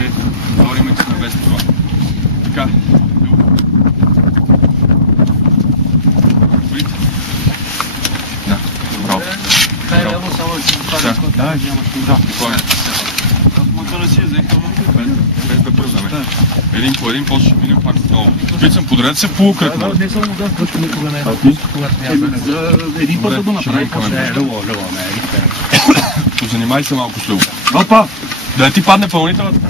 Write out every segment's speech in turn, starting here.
се говорим, че сме без това. Така. Да, браво. Дай явно само да си запазим. Да, мотора си е заехал. Без да бързаме. Един по един, после ще минем пак отново. Вицам, подред се полукръг. Не съм удар, който никога не е пуск, когато няма. Един път да го направи, после е любо, Занимай се малко с него. Опа! Да ти падне пълнителната.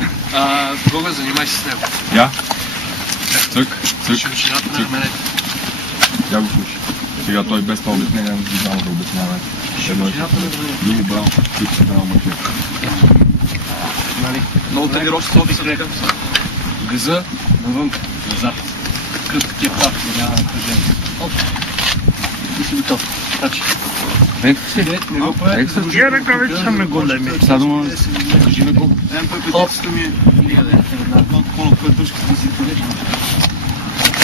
Бога, занимай се с него. Я. Цък, цък, Ширата на цък. мене. Я го слушай. Сега той без това обяснение не знам да обяснява. Едно е Лили Браун, които се дава мъжи. Много тренировки се описали. Гъза, навън, назад. Кръв такива пак, няма напрежение. Оп! И си готов. Тачи. Екси. Тия ръкавици са ме големи. Садома. Кажи ме колко. Оп! Малко по-напред дъжката си подеш.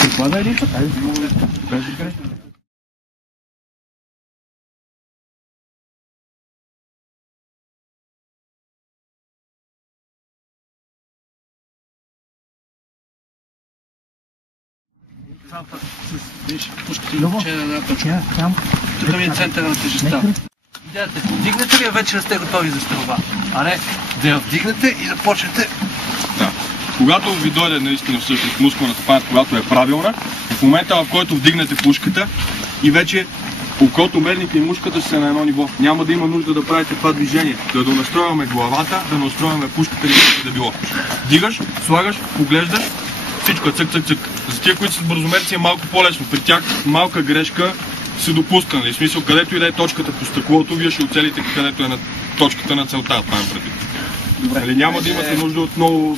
Прикладай ли? Без игре. Виж, пушката и че на една точка. Тук ми е центъра на тежестта. Видяте, вдигнете ли я вече сте готови за стрелба? А не, да я вдигнете и да почнете. Да. Когато ви дойде наистина всъщност мускулната памет, когато е правилна, в момента в който вдигнете пушката и вече окото, мерника и мушката ще са на едно ниво. Няма да има нужда да правите това движение. Да настройваме главата, да настройваме пушката или да било. Дигаш, слагаш, поглеждаш, всичко е цък, цък, цък. За тия, които са бързомерци, е малко по-лесно. При тях малка грешка се допуска. Нали? В смисъл, където и да е точката по стъклото, вие ще оцелите където е на точката на целта. Това е предвид. Нали? Няма да имате нужда от много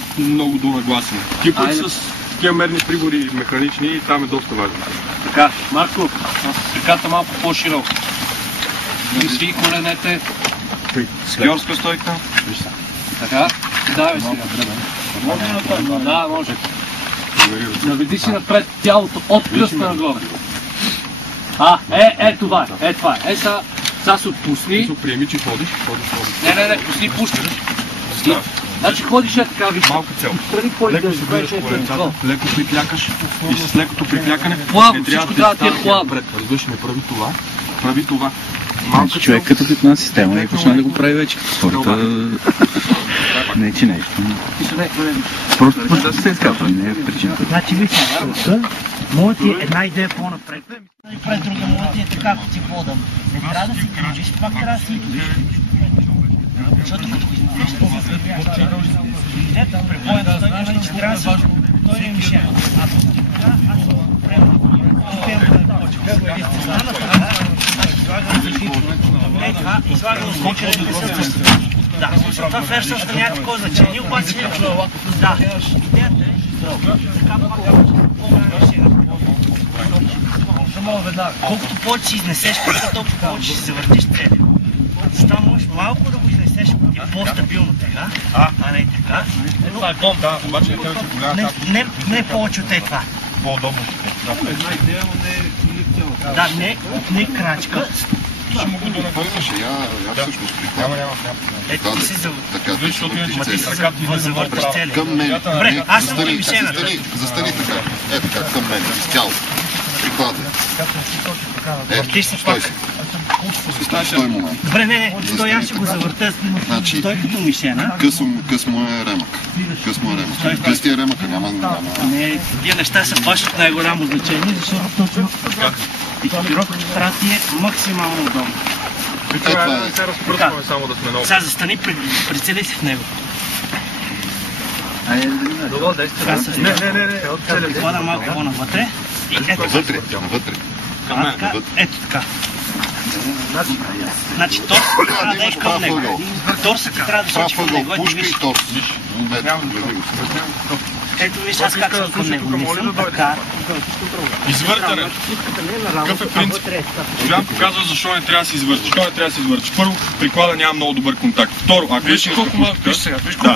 донагласене. Тия, които са с такива мерни прибори механични, там е доста важно. Така, Марко, ръката малко по-широко. Мисли коленете. Скиорска стойка. Така, давай сега. Може ли напред? Да, може. Наведи си напред тялото от кръста нагоре. Това е. Сега се отпусни. Приеми, че ходиш. Не, пусни пушката. Значи ходиш така, виж. Малка цел. Леко се бираш коленцата, леко приклякаш и с лекото приклякане плавно, всичко трябва да ти е плавно. Разбираш, не прави това. Малка човек като пипна система и почна да го прави вече като спорта. Не, че нещо. Просто се изкапва, не е причината. Значи виж, моят ти е една идея по-напред. Пред друга, моят ти е така, ако ти водам. Не трябва да си движиш, пак трябва да си движиш. Защото като го изнесеш, при боята той не че трябва да си... Той не мише. Излагам скокерите да се връщат. Да, това фершата няма такова значение, обаче... Да, идеята е така колкото повече си изнесеш, толкова повече си завъртиш целия. Защо можеш малко да го изнесеш и по-стабилно така, а не така. Това е бомб, да, обаче не повече от това. По-удобно ще е. Една идея, но не е цяло. Да, не крачка. Ще му го донапълниш. Я всъщност Няма. Ето ти си завъртиш целия. към мен. Добре, аз съм ти мишена. Застани така. Ето така, към мен. Изцяло. Прикладвай. Въртиш се пак. Стой момент. Добре, не, той аз ще го завърта. Стой като мишена. Къс му е ремък. Къс ти е ремъка, няма... Не, тия неща са баш най-голямо значение, защото точно екипировката трябва да ти е максимално удобно. Не се разпръскваме само да сме много. Сега застани, прицели си в него. Добро, действай. Не. Хвана малко по-навътре. Навътре. Ето така. Значи торсът трябва да е към него. Торсът трябва да сочи към него. Пушка и торс. Ето виж аз как съм към него. Не съм така. Извъртане. Какъв е принцип? Жолян показва защо не трябва да се извъртиш. Първо, приклада няма много добър контакт. Второ, ако виж колко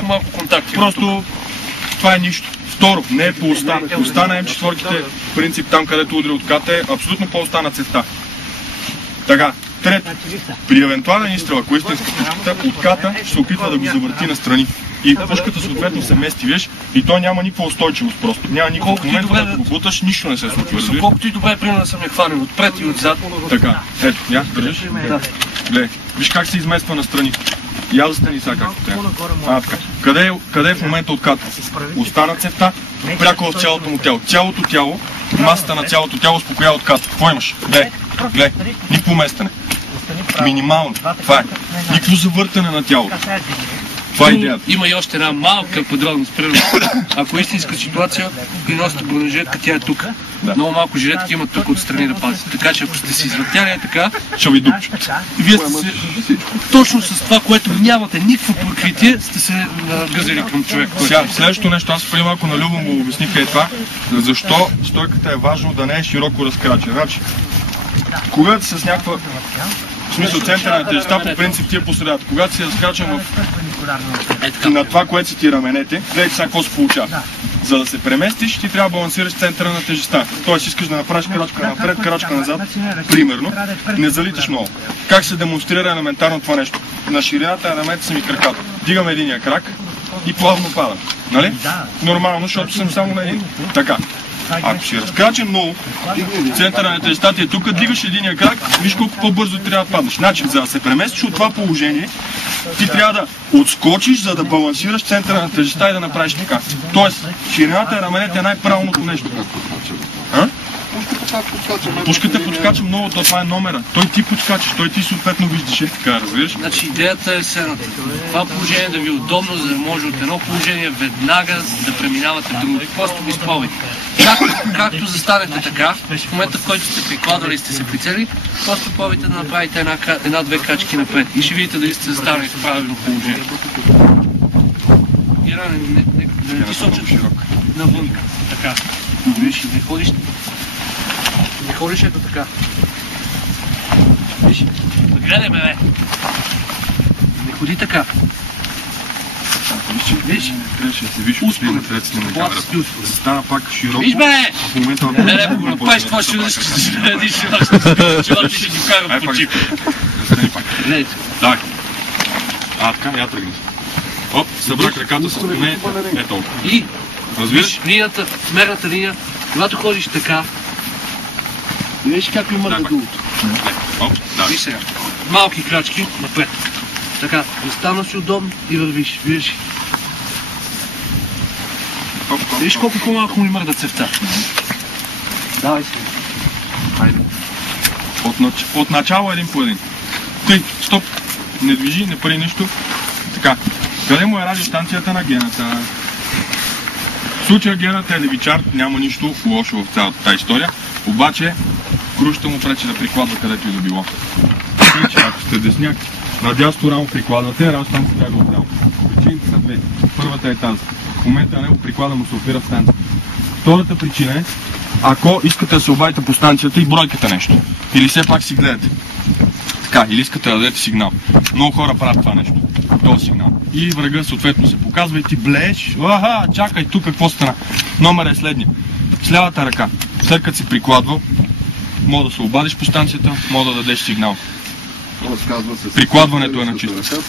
малко контакти. Просто това е нищо. Второ, не е по уста. Уста на М4-ките, принцип там, където удря отката е абсолютно по уста на цевта. Така, Трето, при евентуален изстрел, ако истинска пушката, отката ще се опитва да го завърти настрани. И пушката съответно се мести, виж, и той няма никаква устойчивост просто. Няма никаква в момента да го буташ, нищо не се случва. Колкото и добре, примерно да съм я хванал отпред и отзад. Така, ето, я държиш? Да. Гледай, виж как се измества настрани. Я застани сега както трябва. Къде е в момента отката? Остана цевта, пряко в цялото му тяло. Цялото тяло, масата на цялото тяло успокоява отката. Какво имаш? Гледай, никакво местене. Минимално. Това е. Никакво завъртане на тялото. Това е идеята. Има и още една малка подробност. Примерно, ако е истинска ситуация, при носите бронежилетка, тя е тук. Да. Много малко жилетки имат тук отстрани да пазят. Така че ако сте си извъртяли е така, ще ви дупче. Вие сте се точно с това, което нямате никакво прикритие, сте се нагъзали към човек. Сега, следващото нещо, аз преди малко на Любо му обясних е това, защо стойката е важно да не е широко разкрачена. Значи, когато с някаква в смисъл центъра на тежестта, по принцип ти е по средата. Когато си разкрачен на това, което са ти раменете, гледайте сега какво се получава. За да се преместиш, ти трябва да балансираш центъра на тежестта. Тоест искаш да направиш крачка напред, крачка назад, примерно, не залиташ много. Как се демонстрира елементарно това нещо? На ширината на раменете са ми краката. Дигам единия крак и плавно падам. Нали? Нормално, защото съм само на един. Така. Ако си разкрачен много, центъра на тежестта ти е тук, дигаш единия крак, виж колко по-бързо трябва да паднеш. Значи, за да се преместиш от това положение, ти трябва да отскочиш, за да балансираш центъра на тежестта и да направиш така. Тоест, ширината и раменете е най-правилното нещо. Пушката подскача много, това е номера. Той ти подскачаш, той ти съответно виждаш така, разбираш? Значи идеята е следната. Това положение да ви е удобно, за да може от едно положение веднага да преминавате в другото. Просто го изпробвайте. Както застанете така, в момента в който сте прикладвали и сте се прицели, просто пробвайте да направите една-две крачки напред и ще видите дали сте застанали в правилно положение. Гера, не ти сочат навън. Така. Виж, не ходиш. Не ходиш ето така. Виж, гледай ме, бе. Не ходи така. Виж, трябваше да се виж от на трет снимай камерата. Стана пак широко. Виж, бе! В момента не, ако го направиш това, ще видиш, че ще ги вкарам по чип. Гледайте. Давай. Така, я тръгни. Оп, събрах ръката с поне, ето. И, виж, линията, мерната линия, когато ходиш така, виж как ми мърда дулото. Виж сега, малки крачки напред. Така, застанаш си удобно и вървиш, виж. Виж колко по-малко ми мърда цевта. Давай си. Хайде. От начало един по един. Тъй, стоп. Не движи, не прави нищо. Така. Къде му е радиостанцията на Гената? В случая Гената е левичар, няма нищо лошо в цялата тази история. Обаче, крушата му пречи да прикладва където и да било. Ако сте десняк, надясно рамо прикладвате, радиостанцията е отдял. Причините са две. Първата е тази. В момента на него приклада му се опира в станцията. Втората причина е, ако искате да се обадите по станцията и бройкате нещо. Или все пак си гледате. Така, или искате да дадете сигнал. Много хора правят това нещо. Този сигнал. И врага съответно се показва и ти блееш. Чакай тук какво стана. Номер е следния. С лявата ръка. След като си прикладвал, мога да се обадиш по станцията, мога да дадеш сигнал. Прикладването е на чисто.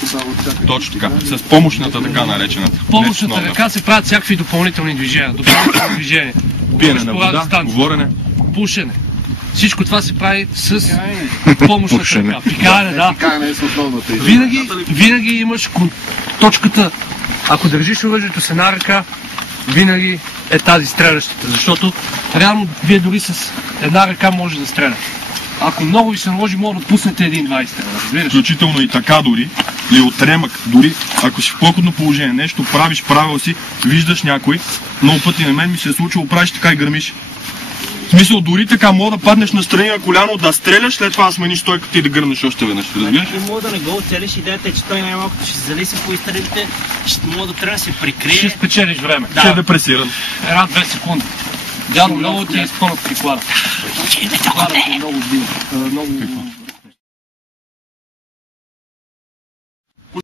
Точно така. С помощната така наречената. Помощната ръка се правят всякакви допълнителни движения. Пиене на вода, говорене. Пушене. Всичко това се прави с помощната ръка. Пикане, да. Винаги имаш точката. Ако държиш оръжието с една ръка, винаги е тази стрелящата. Защото реално вие дори с една ръка може да стреляте. Ако много ви се наложи, може да пуснете един-два изстрела, разбираш? Включително и така дори, или от ремък, дори ако си в по-ходно положение, нещо правиш, правил си, виждаш някой, много пъти на мен ми се е случило, правиш така и гърмиш. В смисъл, дори така мога да паднеш настрани на коляно, да стреляш, след това смениш стойката и да гърнеш още веднъж, разбираш? Мога да не го оцелиш, идеята е, че той най-малкото ще залиси по изстрелите, ще мога да трябва да се прикрие. Ще спечелиш време. Ще е депресиран. Една-две секунди. Дядо, много ти е изпълнат приклада. Прикладът е много